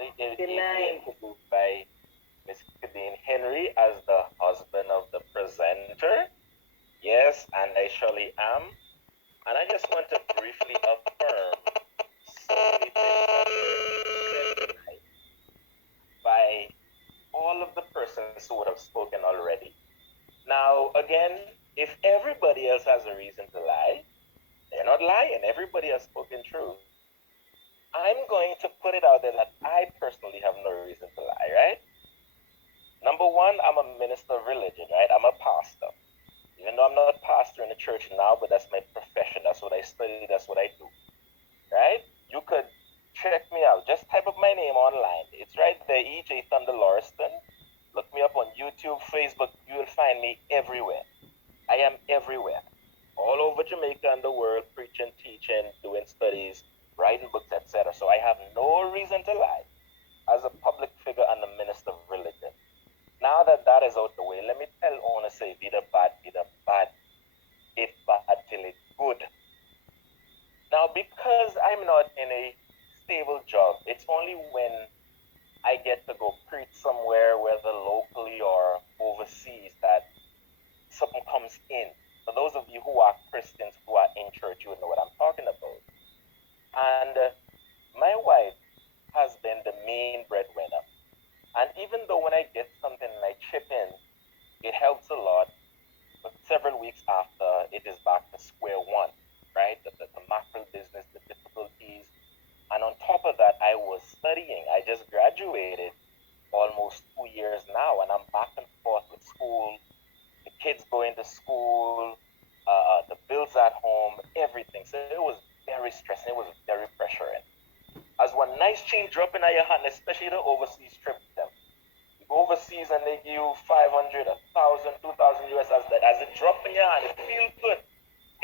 introduced by Miss Kadeen Henry as the husband of the presenter. Yes, and I surely am. And I just want to briefly affirm so many things that were said tonight by all of the persons who would have spoken already. Now, again, if everybody else has a reason to lie, they're not lying. Everybody has spoken truth. I'm going to put it out there that I personally have no reason to lie, right? Number one, I'm a minister of religion, right? I'm a pastor. Even though I'm not a pastor in the church now, but that's my profession. That's what I study. That's what I do, right? You could check me out. Just type up my name online. It's right there, E.J. Thunder Lauriston. Look me up on YouTube, Facebook. You will find me everywhere. I am everywhere. All over Jamaica and the world, preaching, teaching, doing studies, writing books, etc. So I have no reason to lie as a public figure and a minister of religion. Now that that is out the way, let me tell Ona say, be the bad, it bad till it good. Now, because I'm not in a stable job, it's only when I get to go preach somewhere, whether locally or overseas, that something comes in. For those of you who are Christians, who are in church, you would know what I'm talking about. And my wife has been the main breadwinner. And even though when I get something and I chip in, it helps a lot, but several weeks after, it is back to square one, right? The mackerel business, the difficulties. And on top of that, I was studying. I just graduated almost 2 years now, and I'm back and forth with school, the kids going to school, the bills at home, everything. So it was very stressing. It was very pressuring. As one nice change dropping at your hand, especially the overseas trip, them. You go overseas and they give you 500, 1,000, 2,000 US as it drop in your hand. It feels good.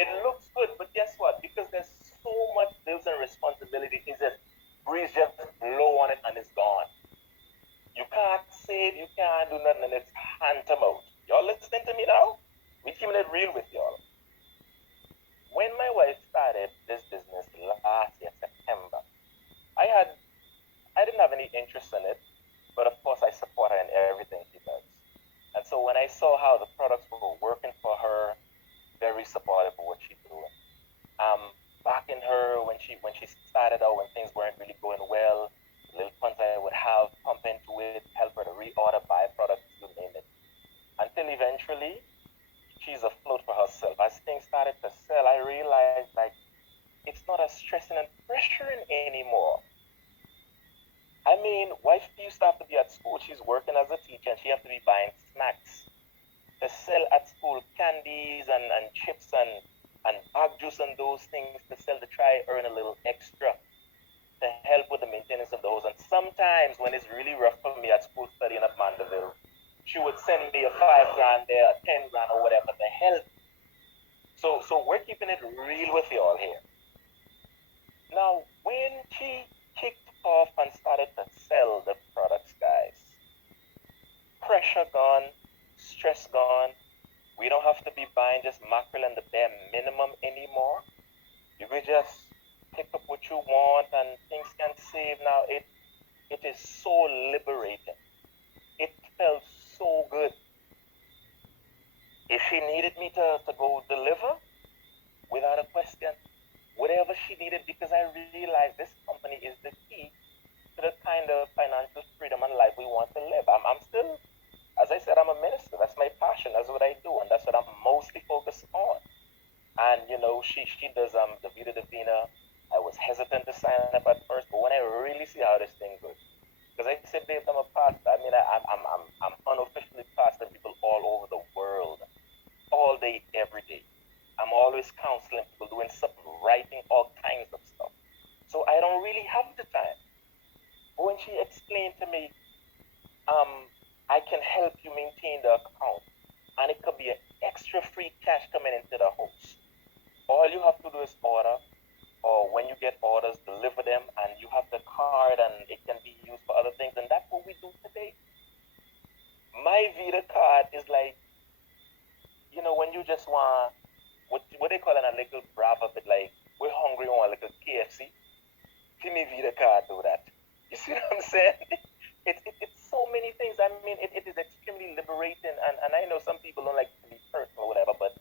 It looks good, but guess what? Because there's so much bills and responsibility, it's just breeze just blow on it and it's gone. You can't save, you can't do nothing, and it's hand to mouth. Y'all listening to me now? We keeping it real with y'all. When my wife started this business last year, September, I didn't have any interest in it, but of course I support her in everything she does. And so when I saw how the products were working for her, very supportive of what she's doing. Backing her when she started out, when things weren't really going well, little funds I would have, pump into it, help her to reorder, buy products, you name it. Until eventually, she's afloat for herself. As things started to sell, I realized like it's not as stressing and pressuring anymore. I mean, wife used to have to be at school. She's working as a teacher and she have to be buying snacks to sell at school, candies and chips and bag juice and those things to sell to try earn a little extra to help with the maintenance of the house. And sometimes when it's really rough for me at school studying at Mandeville, she would send me a $5,000 there, 10 grand or whatever to help. So we're keeping it real with y'all here. Now, when she kicked off and started to sell the products, guys, pressure gone, stress gone. We don't have to be buying just mackerel and the bare minimum anymore. You could just pick up what you want and things can save now. It is so liberating. It felt so good. If she needed me to go deliver, without a question, whatever she needed, because I realized this company is the key to the kind of financial freedom and life we want to live. I'm still, as I said, I'm a minister. That's my passion. That's what I do, and that's what I'm mostly focused on. And you know, she does the Vida Divina. I was hesitant to sign up at first, but when I really see how this thing goes, because I said, babe, I'm a pastor. I mean, I'm unofficially pastoring people all over the world, all day, every day. I'm always counseling people, doing something, writing all kinds of stuff. So I don't really have the time. But when she explained to me, I can help you maintain the account, and it could be an extra free cash coming into the house. All you have to do is order, or when you get orders, deliver them, and you have the card, and it can be used for other things, and that's what we do today. My Vita card is like, you know, when you just want, what they call it, a little brava bit, like, we're hungry, we want a little KFC. Give me Vita card, do that. You see what I'm saying? It's so many things. I mean, it is extremely liberating. And I know some people don't like to be personal or whatever, but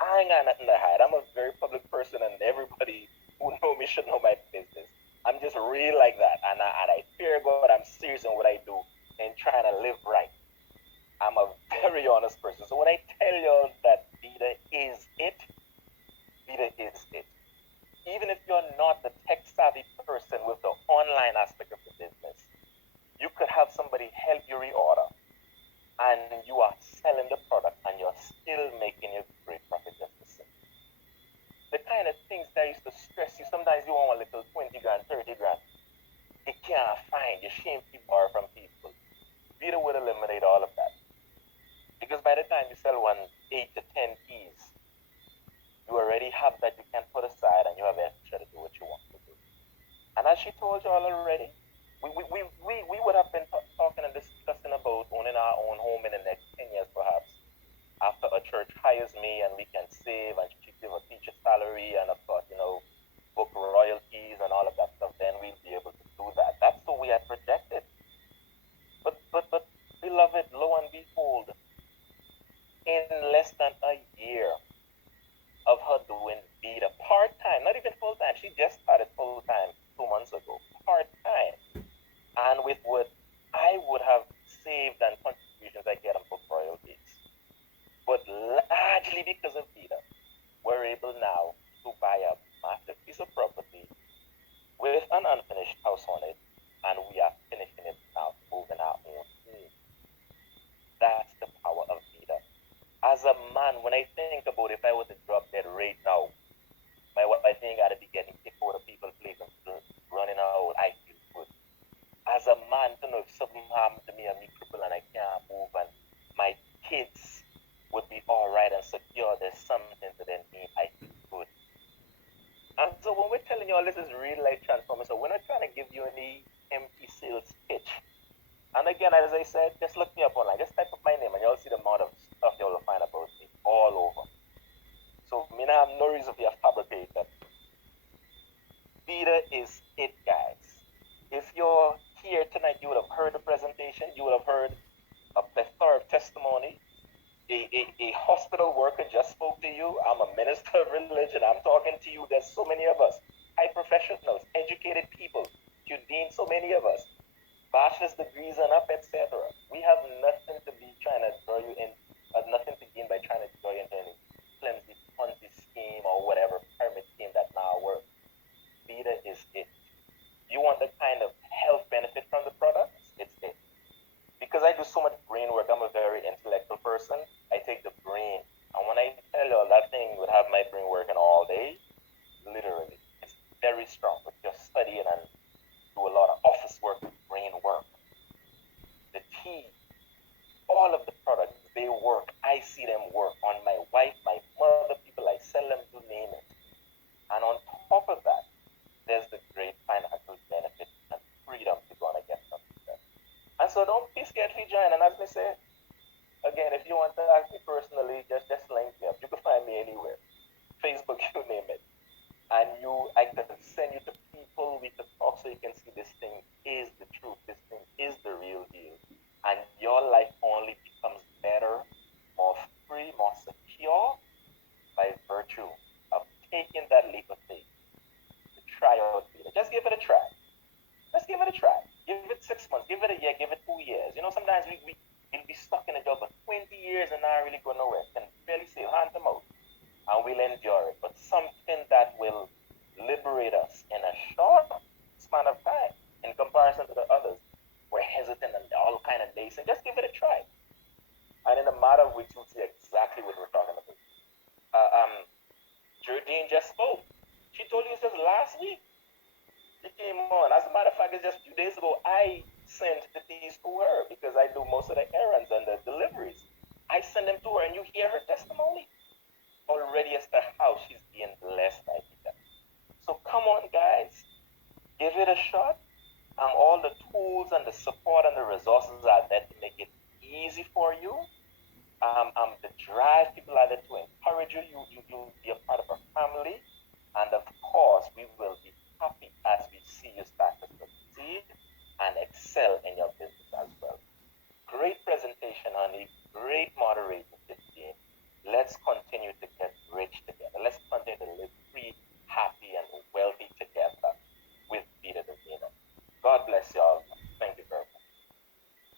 I ain't got nothing to hide. I'm a very public person, and everybody who know me should know my business. I'm just real like that. And I fear God. I'm serious in what I do and trying to live right. I'm a very honest person. So when I tell y'all that Vita is it, Vita is it. Even if you're not the tech savvy person with the online aspect of the business, you could have somebody help you reorder, and you are selling the product and you're still making a great profit just the same. The kind of things that used to stress you, sometimes you want a little 20 grand, 30 grand. You can't find, you shamefully borrow from people. Vita would eliminate all of that. Because by the time you sell 8 to 10 keys, you already have that you can put aside and you have extra to do what you want to do. And as she told you all already, we would have been talking and discussing about owning our own home in the next 10 years perhaps, after a church hires me and we can save and she give a teacher salary and of course, book royalties and all of that stuff, then we'll be able to do that. That's what we had projected. But beloved, lo and behold, in less than a year of her doing Vita part-time, not even full-time, she just started full-time 2 months ago, part-time, and with what I would have saved and contributions I get on book royalties. But largely because of Vita, we're able now to buy a massive piece of property with an unfinished house on it, and we are finishing it now, moving our own home. That's the power of Vita. As a man, when I think about if I were to drop dead right now, my wife ain't got to be getting kicked out of people's place and running out, I feel good. As a man, to know if something happened to me and me crippled and I can't move and my kids would be all right and secure, there's something to them mean, I feel good. And so when we're telling you all this is real life transforming, so we're not trying to give you any empty sales pitch. And again, as I said, just look me up online. Just type up my name and you'll see the amount of stuff you'll find about me all over. So I have no reason to fabricate that. Vita is it, guys. If you're here tonight, you would have heard the presentation. You would have heard a plethora of testimony. A hospital worker just spoke to you. I'm a minister of religion. I'm talking to you. There's so many of us. High professionals, educated people. Eugene, so many of us. Bachelor's degrees and up, etc. We have nothing to be trying to draw you in, nothing to gain by trying to draw you into any flimsy Ponzi scheme or whatever pyramid scheme that now works. Vita is it. You want the kind of health benefit from the products? It's it. Because I do so much brain work, I'm a very intellectual person. I take the brain, and when I tell you that thing would have my brain working all day, literally, it's very strong. But you're studying and do a lot of office work, brain work. The tea, all of the products, they work. I see them work on my wife, my mother, people I sell them to, name it. And on top of that, there's the great financial benefit and freedom to go and get something. And so don't be scared to join. And as I say, again, if you want to ask me personally, just link me up. You can find me anywhere. Facebook, you name it. And I can send you to people, we can talk so you can see this thing is the truth. This thing is the real deal. And your life only becomes better, more free, more secure by virtue of taking that leap of faith to try out Vita. Just give it a try. Let's give it a try. Give it 6 months, give it a year, give it 2 years. Sometimes we'll be stuck in a job for 20 years and not really go nowhere. Can barely say hand them out. And we'll endure it. But something that will liberate us in a short span of time in comparison to the others. We're hesitant and all kind of days. And just give it a try. And in a matter of weeks, you'll see exactly what we're talking about. Jardine just spoke. She told you this last week. She came on. As a matter of fact, it's just a few days ago, I sent the keys to her because I do most of the errands and the deliveries. I send them to her and you hear her testimony. Already as to how she's being blessed by that. So come on, guys. Give it a shot. All the tools and the support and the resources are there to make it easy for you. The drive people are there to encourage you. You'll be a part of our family. And of course, we will be happy as we see you start to succeed and excel excel in your business as well. Great presentation, honey. Great moderating.